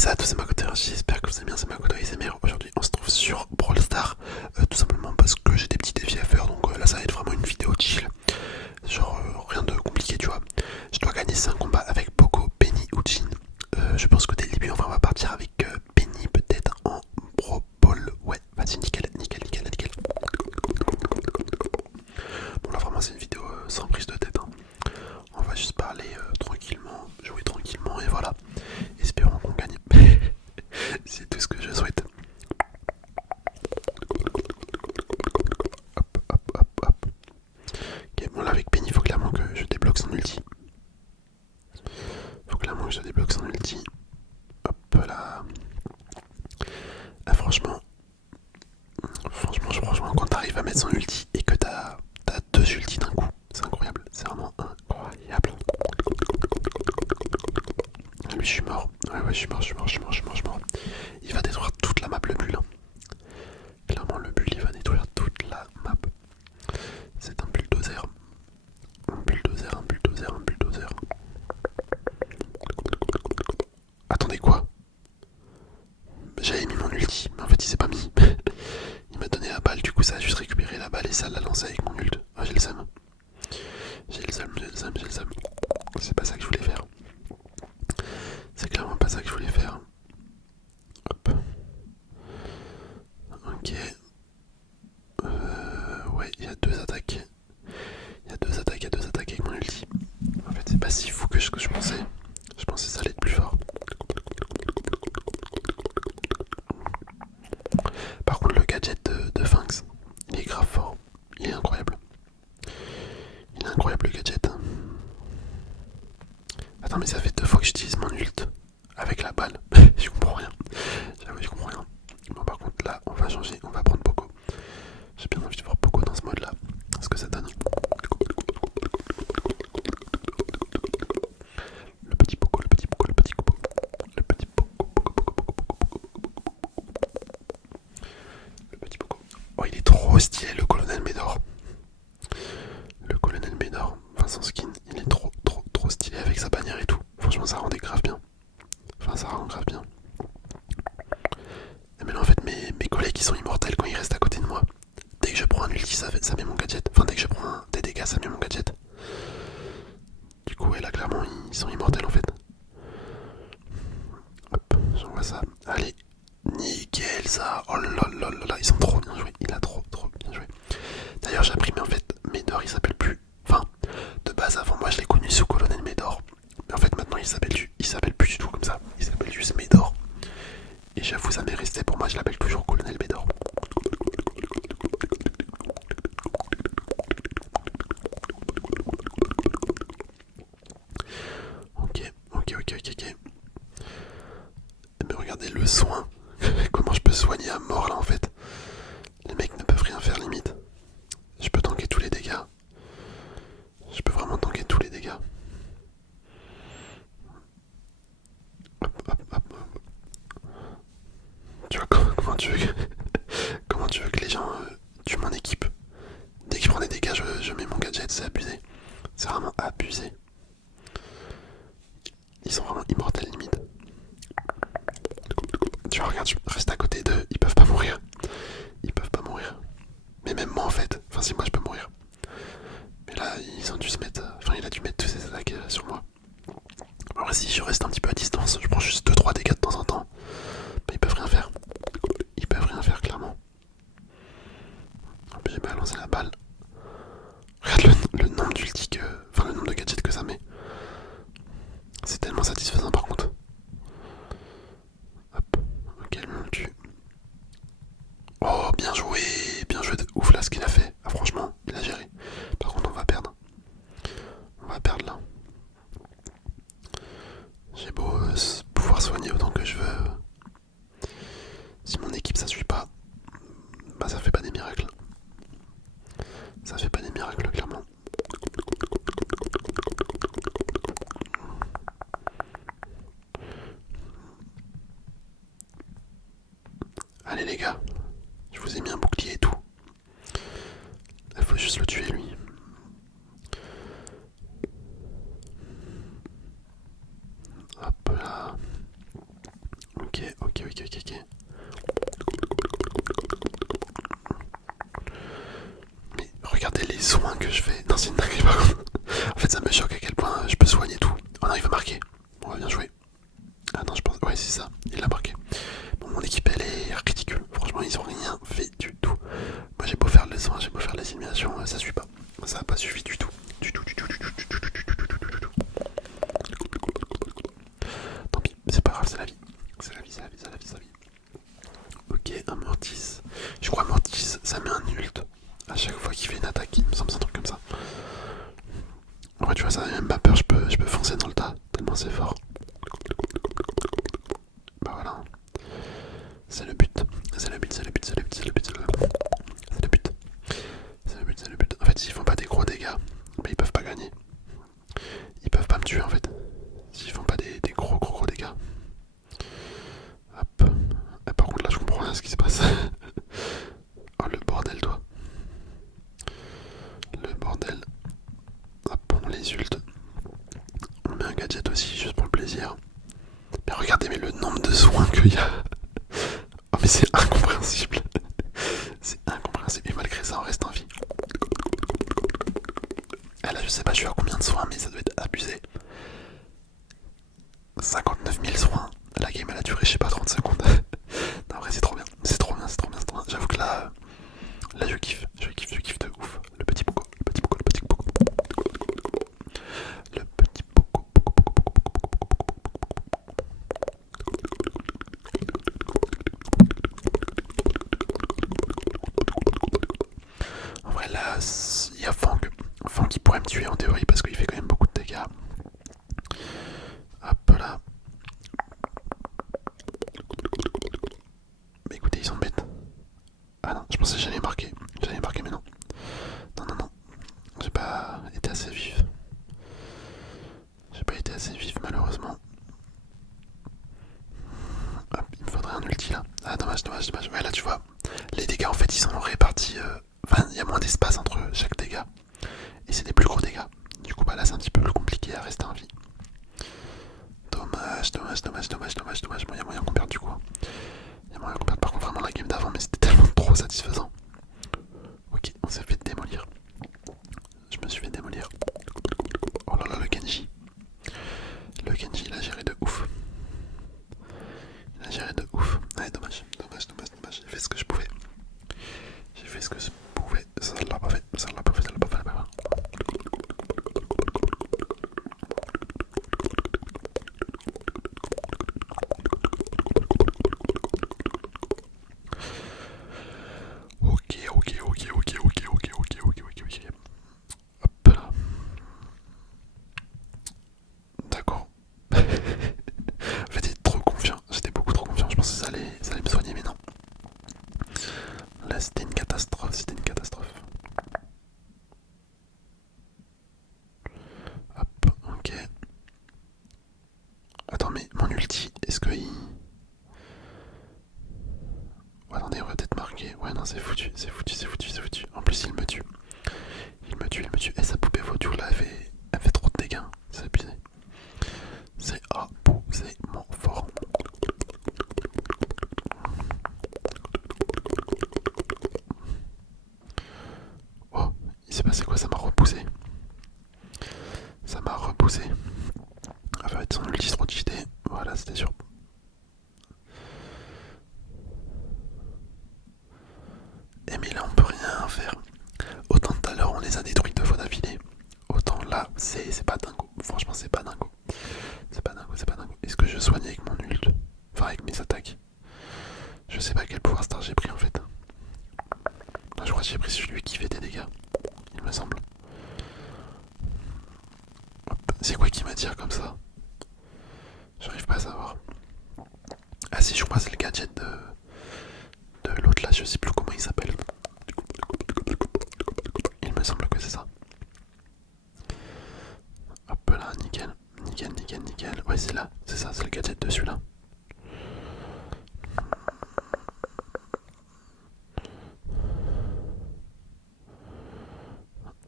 Hey ça, c'est Makoto, j'espère que vous allez bien, c'est Makoto ASMR. Aujourd'hui on se trouve sur Brawl Stars, tout simplement parce que j'ai des petits défis à faire, donc là ça va être vraiment une vidéo chill. Genre rien de compliqué tu vois. Je dois gagner 5 combats avec Poco, Penny ou Jin. Je pense que dès le début on va partir avec Penny peut-être en Brawl Ball. Ouais, vas-y nickel, nickel, nickel, nickel. Bon là vraiment c'est une vidéo sans prise de tête, hein. On va juste parler tranquillement, jouer tranquillement et voilà. Espérons qu'on gagne. C'est tout ce que je souhaite. Hop, hop, hop, hop. Ok, bon là avec Penny, il faut clairement que je débloque son ulti. Faut clairement que je débloque son ulti. Hop là. Ah, franchement, quand t'arrives à mettre son ulti et que t'as deux ultis d'un coup, c'est incroyable. C'est vraiment incroyable. Ah, lui, je suis mort. Ouais, je suis mort. Il va détruire toute la map, le bulle. Clairement, le bulle, il va détruire toute la map. C'est un bulldozer. Un bulldozer. Attendez quoi? J'avais mis mon ulti, mais en fait il s'est pas mis. Il m'a donné la balle, du coup ça a juste récupéré la balle et ça l'a lancé avec mon ult. Ah j'ai le seum. J'ai le seum. C'est pas ça que je voulais faire. C'est clairement pas ça que je voulais faire. Hop. Ok. Ouais, il y a deux attaques. Il y a deux attaques avec mon ulti. En fait c'est pas si fou que ce que je pensais. Je pensais que ça allait être plus fort. Par contre le gadget de Finks, il est grave fort. Il est incroyable. Il est incroyable le gadget. Attends mais ça fait 2 fois que j'utilise mon ult avec la balle. Je comprends rien. J'avoue je comprends rien. Bon par contre là on va changer, on va prendre Poco. J'ai bien envie de voir Poco dans ce mode là. Ce que ça donne. Le petit Poco. Le petit Poco. Oh il est trop stylé le colonel Médor. Le colonel Médor, enfin son skin, il est trop stylé avec sa bannière et tout. Franchement ça rendait grave bien. Enfin ça rend grave bien. Mais là en fait mes collègues ils sont immortels quand ils restent à côté de moi. Dès que je prends un ulti ça met mon gadget. Enfin dès que je prends des dégâts ça met mon gadget. Du coup ouais là clairement ils sont immortels en fait. Hop, j'envoie ça. Allez, nickel ça. Oh là, ils sont trop bien joués. Il a trop bien joué. D'ailleurs j'ai appris mais en fait Médor il s'appelle plus. Enfin de base avant moi je l'ai connu sous colonel Médor. Mais en fait maintenant il s'appelle plus du tout comme ça. Il s'appelle juste Médor. Et j'avoue ça m'est resté pour moi, je l'appelle toujours colonel Médor. Ok. Mais regardez le soin. Comment je peux soigner à mort là en fait. Les mecs ne peuvent rien faire limite. Je peux tanker tous les dégâts. Je peux vraiment tanker tous les dégâts. Hop. Tu vois comment tu veux que, comment tu veux que les gens tuent mon équipe. Dès que je prends des dégâts, je mets mon gadget, c'est abusé. C'est vraiment abusé. Ils sont vraiment immortels limite. Tu vois, regarde, je reste à côté d'eux, ils peuvent pas mourir. Mais même moi en fait, enfin si moi je peux mourir. Mais là, ils ont dû se mettre. Enfin, il a dû mettre tous ses attaques sur moi. Alors, si je reste un petit peu à distance, je prends juste 2-3 dégâts de temps en temps. Bah, ils peuvent rien faire. Ils peuvent rien faire, clairement. J'ai balancé la balle. Regarde le nombre d'ulti que. Enfin, le nombre de gadgets que ça met. C'est tellement satisfaisant par contre. Hop, ok, lui on le tue. Oh, bien joué de ouf là ce qu'il a fait. Ah, franchement, il a géré. Par contre, on va perdre. On va perdre là. J'ai beau pouvoir soigner autant que je veux. Si mon équipe ça suit pas, bah ça fait pas des miracles. Ça fait pas des miracles clairement. Allez les gars, je vous ai mis un bouclier et tout. Il faut juste le tuer lui. Hop là. Ok, ok, ok, ok, ok. Mais regardez les soins que je fais. Non, c'est une dinguerie par contre. En fait, ça me choque à quel point je peux soigner tout. Oh non, il va marquer. On va bien jouer. Ah non, je pense. Ouais, c'est ça. Il a marqué. Bon, mon équipe, elle est ridicule. Franchement, ils ont rien fait du tout. Moi, j'ai beau faire les soins, j'ai beau faire les éliminations, ça suit pas. Ça a pas suffi du tout. Du tout, du tout, du tout, du tout, du tout, du tout, du tout. Tant pis, c'est pas grave, c'est la vie. C'est la vie, c'est la vie, c'est la vie, c'est la vie. Ok, un Mortis. Je crois Mortis, ça met un ult. À chaque fois qu'il fait une attaque, il me semble c'est un truc comme ça. En vrai, tu vois, ça n'a même pas peur, je peux foncer dans le tas, tellement c'est fort. Bah voilà. C'est le but. C'est le but, c'est le but, c'est le but, c'est le but, c'est le but. C'est le but. C'est le but, c'est le but. En fait, s'ils font pas des gros dégâts, bah, ils peuvent pas gagner. Ils peuvent pas me tuer en fait. S'ils font pas des gros dégâts. Hop. Et par contre là je comprends rien à ce qui se passe. Oh le bordel toi. Le bordel. Hop, on les ult. On met un gadget aussi juste pour le plaisir. Mais regardez mais le nombre de soins qu'il y a. Oh mais c'est incompréhensible. C'est incompréhensible. Et malgré ça on reste en vie. Et là je sais pas je suis à combien de soins mais ça doit être abusé. 59 000 soins. La game elle a duré je sais pas 30 secondes. Non, en vrai c'est trop bien. C'est trop bien, c'est trop bien, c'est trop bien. J'avoue que là je kiffe de ouf. Le petit poco, le petit poco, le petit poco. Le petit poco. En vrai là, il y a Fang. Fang qui pourrait me tuer en théorie parce qu'il fait quand même beaucoup de dégâts. Hop là. Mais écoutez, ils sont bêtes. Ah non, je pensais que j'allais marquer. J'allais marquer mais non. Non, non, non. J'ai pas été assez vif. J'ai pas été assez vif malheureusement. Hop, il me faudrait un ulti là. Ah dommage, dommage, dommage. Ouais là tu vois, les dégâts en fait ils sont répartis. Enfin, il y a moins d'espace entre chaque dégât. Et c'est des plus gros dégâts. Du coup bah là c'est un petit peu plus compliqué à rester en vie. Dommage, dommage, dommage, dommage, dommage, dommage. Bon, il y a moyen qu'on perde du coup. Il y a moyen qu'on perde par contre vraiment la game d'avant, mais c'était tellement trop satisfaisant. Ok, on s'est fait démolir. Je me suis fait démolir. Oh là là, le Genji. Le Genji, il a géré de ouf. Il a géré de ouf. Ouais, dommage, dommage, dommage, dommage. J'ai fait ce que je pouvais. J'ai fait ce que je pouvais. Ça l'a pas fait, ça l'a pas fait, ça l'a pas fait, ça l'a pas fait. Ok, ok, ok, ok, ok, ok, ok, ok, ok, ok. Hop là. D'accord. En fait, j'étais trop confiant. J'étais beaucoup trop confiant. Je pensais que ça allait me soigner, mais non. Là, c'était une catastrophe. C'était une catastrophe. Hop, ok. Attends, mais mon ulti, est-ce que il... Oh, attendez, on va peut-être marquer. Ouais, non, c'est foutu, c'est foutu, c'est foutu, c'est foutu. En plus, il me tue. Il me tue, il me tue. Et sa poupée vautour là, elle fait trop de dégâts. C'est abusé. C'est abusément fort. Oh, il s'est passé quoi? Ça m'a repoussé. Ça m'a repoussé. Ah, va être son ulti trop cheaté. Voilà, c'était sûr. Et mais là, on peut rien faire. Autant tout à l'heure, on les a détruits 2 fois d'affilée. Autant là, c'est pas dingo. Franchement, c'est pas dingo. C'est pas dingo, c'est pas dingo. Est-ce que je soigne avec mon ult? Enfin, avec mes attaques. Je sais pas quel pouvoir star j'ai pris en fait. Non, je crois que j'ai pris celui qui fait des dégâts. Il me semble. C'est quoi qui m'attire comme ça? J'arrive pas à savoir. Ah si, je crois que c'est le gadget de l'autre là, je sais plus comment il s'appelle. Il me semble que c'est ça. Hop là, nickel. Nickel, nickel, nickel. Ouais, c'est là, c'est ça, c'est le gadget de celui-là.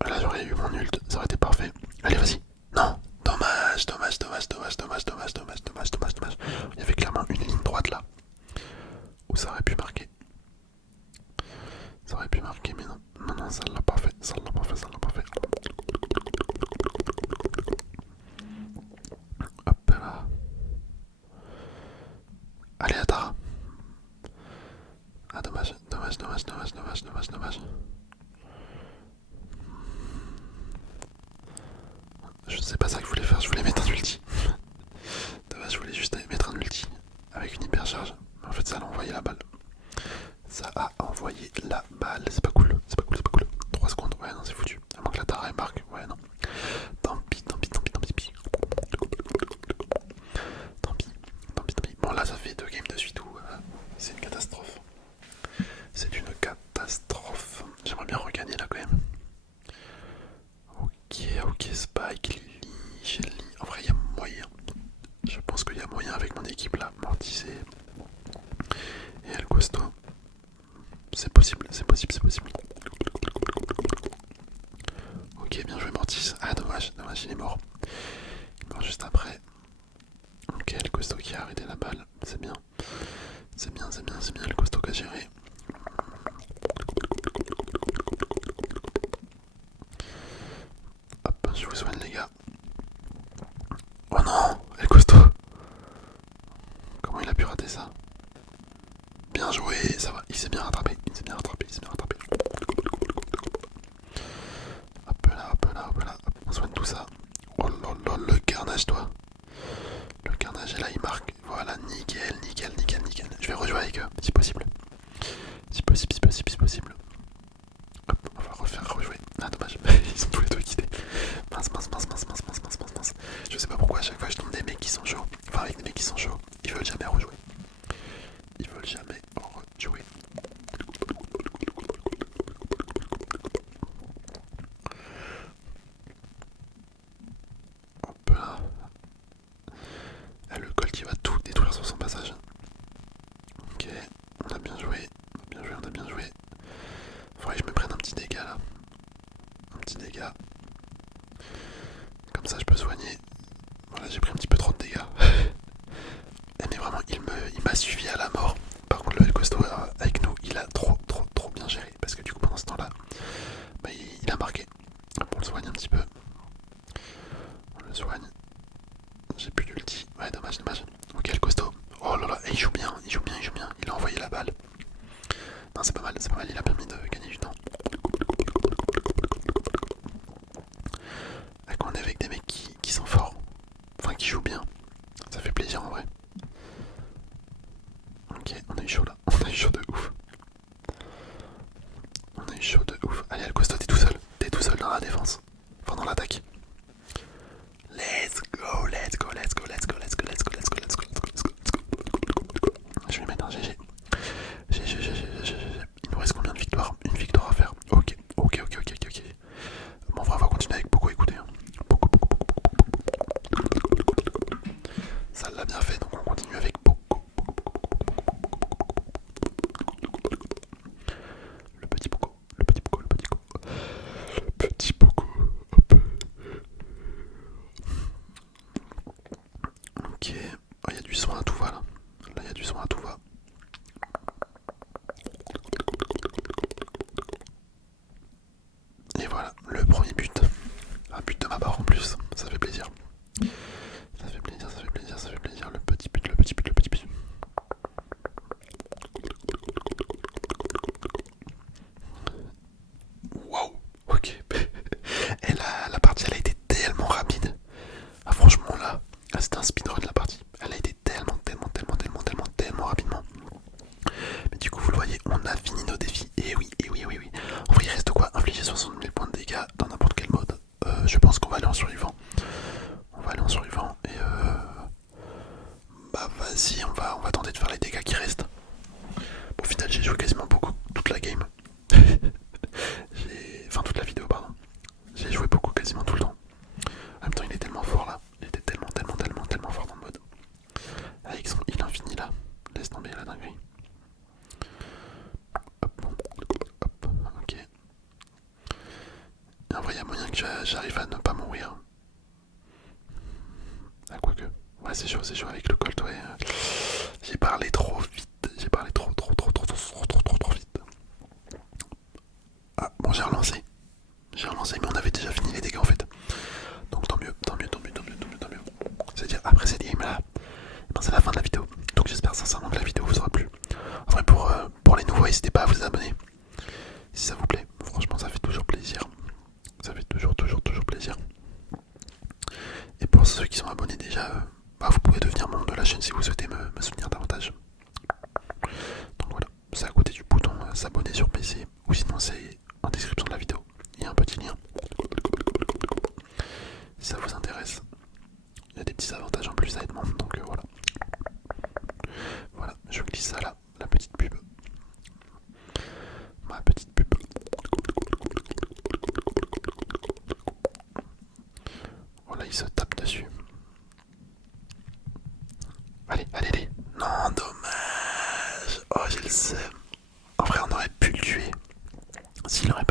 Là, j'aurais eu mon ult, ça aurait été parfait. Allez, vas-y. Non, dommage, dommage, dommage, dommage, dommage, dommage, dommage, dommage, dommage, dommage. Il y avait clairement une ligne droite là. dommage, dommage, dommage. Je sais pas ça que je voulais faire, je voulais mettre un ulti. Dommage, je voulais juste mettre un ulti avec une hypercharge. Mais en fait, ça a envoyé la balle. Ça a envoyé la balle, c'est pas cool, c'est pas cool, c'est pas cool. 3 secondes, ouais, non, c'est foutu. À moins que la Tara elle marque, ouais, non. Tant pis, tant pis, tant pis, tant pis. Tant pis, tant pis, tant pis. Bon, là, ça fait 2 games de suite où c'est une catastrophe. C'est une catastrophe. J'aimerais bien regagner là quand même. Ok, ok, Spike, Lily, Shelly. En vrai, il y a moyen. Je pense qu'il y a moyen avec mon équipe là. Mortis et El Costo. C'est possible, c'est possible, c'est possible. Ok, bien joué Mortis. Ah, dommage, dommage, il est mort. Il est mort juste après. Ok, El Costo qui a arrêté la balle. C'est bien. C'est bien, c'est bien, c'est bien. El Costo qui a géré. Hop, je vous soigne les gars. Oh non, El Costo. Comment il a pu rater ça? Bien joué, ça va, il s'est bien rattrapé, il s'est bien rattrapé, il s'est bien rattrapé. Hop là, hop là, hop là, hop, on soigne tout ça. Oh là là, le carnage toi. Le carnage, et là il marque. Voilà, nickel, nickel, nickel, nickel. Je vais rejouer avec eux, si possible. Si possible, si possible, si possible. Hop, on va refaire rejouer. Ah dommage, ils sont tous les deux quittés. Mince, mince, mince, mince, mince, mince, mince, mince, mince. Je sais pas pourquoi à chaque fois je tombe des mecs qui sont chauds. Enfin avec des mecs qui sont chauds, ils veulent jamais rejouer. Ils veulent jamais rejouer. Hop là. Ah, le Colt il va tout détruire sur son passage. Ok, on a bien joué. On a bien joué, on a bien joué. Faudrait que je me prenne un petit dégât là. Un petit dégât. Comme ça je peux soigner. Voilà, j'ai pris un petit peu trop de dégâts. Mais vraiment, il m'a suivi à la mort. Par contre, le El Costo avec nous, il a trop bien géré. Parce que du coup, pendant ce temps-là, bah, il a marqué. Hop, on le soigne un petit peu. On le soigne. J'ai plus d'ulti. Ouais, dommage, dommage. Ok, El Costo. Oh là là, il joue bien, il joue bien, il joue bien. Il a envoyé la balle. Non, c'est pas mal, il a permis de gagner du temps. Là, quand on est avec des mecs qui sont forts, enfin qui jouent bien, ça fait plaisir en vrai. Ok, on a eu chaud là, on a eu chaud de ouf. On a eu chaud de ouf. Allez, El Costo, t'es tout seul dans la défense. Enfin, dans l'attaque. Let's go, let's go, let's go, let's go, let's go, let's go, let's go, let's go, let's go, let's go, let's go. Je vais mettre un GG. GG. Il nous reste combien de victoires? Une victoire à faire. Ok. Bon, on va continuer avec beaucoup écouter. Beaucoup. Ça l'a bien fait, donc on continue avec beaucoup. Le petit Poco. Hop. Ok. Oh, il y a du son à tout va là. Là, il y a du son à tout va. Et voilà, le premier but. Un but de ma part en plus. Ça fait plaisir. Ça fait plaisir. Le petit but. Waouh, ok. Et la partie, elle a été tellement rapide. Ah, franchement, là, c'était un speedrun de la partie. Elle a été tellement rapidement. Mais du coup, vous le voyez, on a fini nos défis. Et oui. En vrai, il reste quoi? Infliger 60 000 points de dégâts dans n'importe quel mode. Je pense qu'on va aller en survivant. Et bah vas-y, on va tenter de faire les dégâts qui restent. Bon, au final, j'ai joué quasiment beaucoup toute la game. Enfin, toute la vidéo, pardon. J'ai joué beaucoup, quasiment tout le temps. En même temps, il est tellement fort là. Il était tellement fort dans le mode. Avec son heal infini là. Laisse tomber la dinguerie. Hop, ok. En vrai, il y a moyen que j'arrive à ne pas mourir. Ah, quoique. Ouais, c'est chaud avec le Colt, ouais. J'ai parlé trop vite. J'ai parlé trop vite. Ah, bon, j'ai relancé, mais on avait déjà fini les dégâts en fait. Donc tant mieux. C'est-à-dire, après cette game là, c'est la fin de la vidéo. Donc j'espère sincèrement que la vidéo vous aura plu. En vrai, pour les nouveaux, n'hésitez pas à vous abonner. Je glisse ça là, la petite pub. Ma petite pub. Voilà, il se tape dessus. Allez, allez, allez. Non, dommage. Oh, j'ai le seum. En vrai, on aurait pu le tuer. S'il aurait